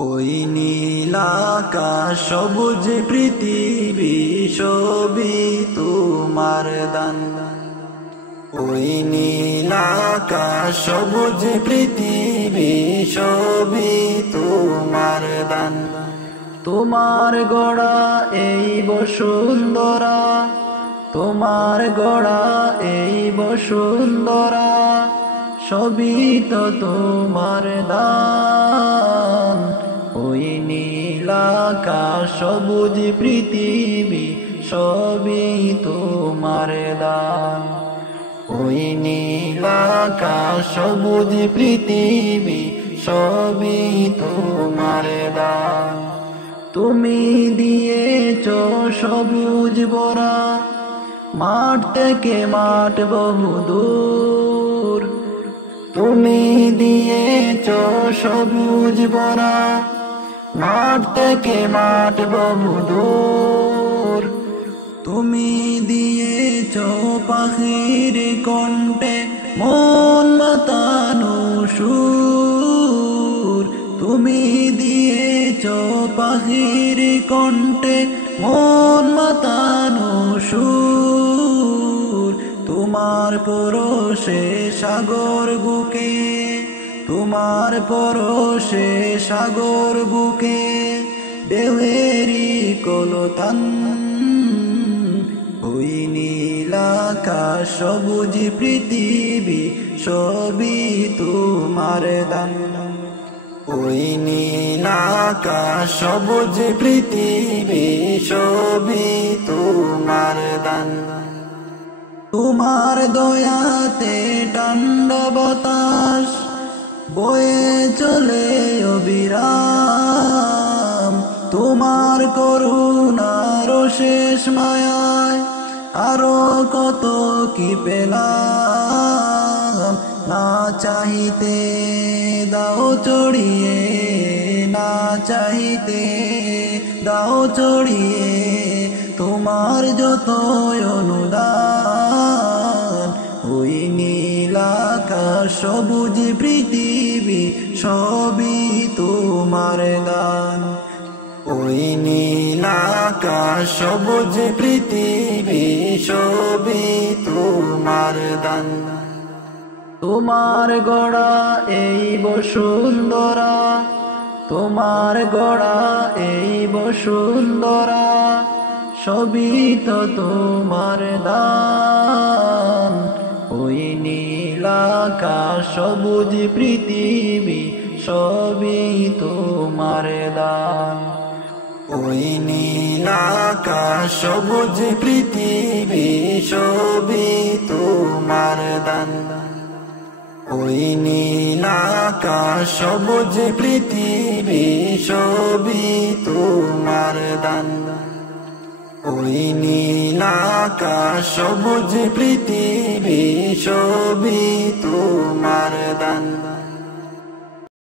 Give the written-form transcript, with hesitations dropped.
ওই নীল আকাশ সবুজ পৃথিবী সবই তোমার দান। ওই নীল আকাশ সবুজ পৃথিবী সবই তোমার দান। তোমার গড়া এই বসুন্ধরা, তোমার গড়া এই বসুন্ধরা সবই তো তোমার দান। ওই নীল আকাশ সবুজ পৃথিবী সবই তোমার দান। ওই নীল আকাশ সবুজ পৃথিবী সবই তোমার দান। তুমি দিয়েছো সবুজ ভরা, মাঠ থেকে মাঠ বহুদূর। তুমি দিয়েছো সবুজ ভরা, মাঠ থেকে মাঠ বহুদূর। তুমি দিয়েছো পাখির কণ্ঠে মন মাতানো সুর। তুমি দিয়েছো পাখির কণ্ঠে মন মাতানো সুর। তোমার পরশে সাগর বুকে, তোমার পরশে সাগর বুকে ঢেউয়েরই কলতান। ওই নীল আকাশ সবুজ পৃথিবী সবই তোমার দান। ওই নীল আকাশ সবুজ পৃথিবী সবই তোমার দান। তোমার দয়াতে ঠান্ডা বাতাস বয়ে চলে অবিরাম। তোমার করুণার শেষ মায়ায় আরো কত কি পেলাম। না চাহিতে দাও চড়িয়ে, না চাহিতে দাও চড়িয়ে তোমার যত অনুদান। ওই নীল আকাশ সবুজ পৃথিবী সবই তোমার দান। ওই নীল আকাশ সবুজ পৃথিবী সবই তোমার দান। তোমার গড়া এই বসুন্ধরা, তোমার গড়া এই বসুন্ধরা সবই তো তোমার দান। ওই নীল আকাশ সবুজ পৃথিবী সবই তোমার দান। ওই নীল আকাশ সবুজ পৃথিবী সবই তোমার দান। ওই নীল আকাশ সবুজ পৃথিবী সবই তোমার দান। ওই নীল আকাশ সবুজ পৃথিবী সবই তোমার দান।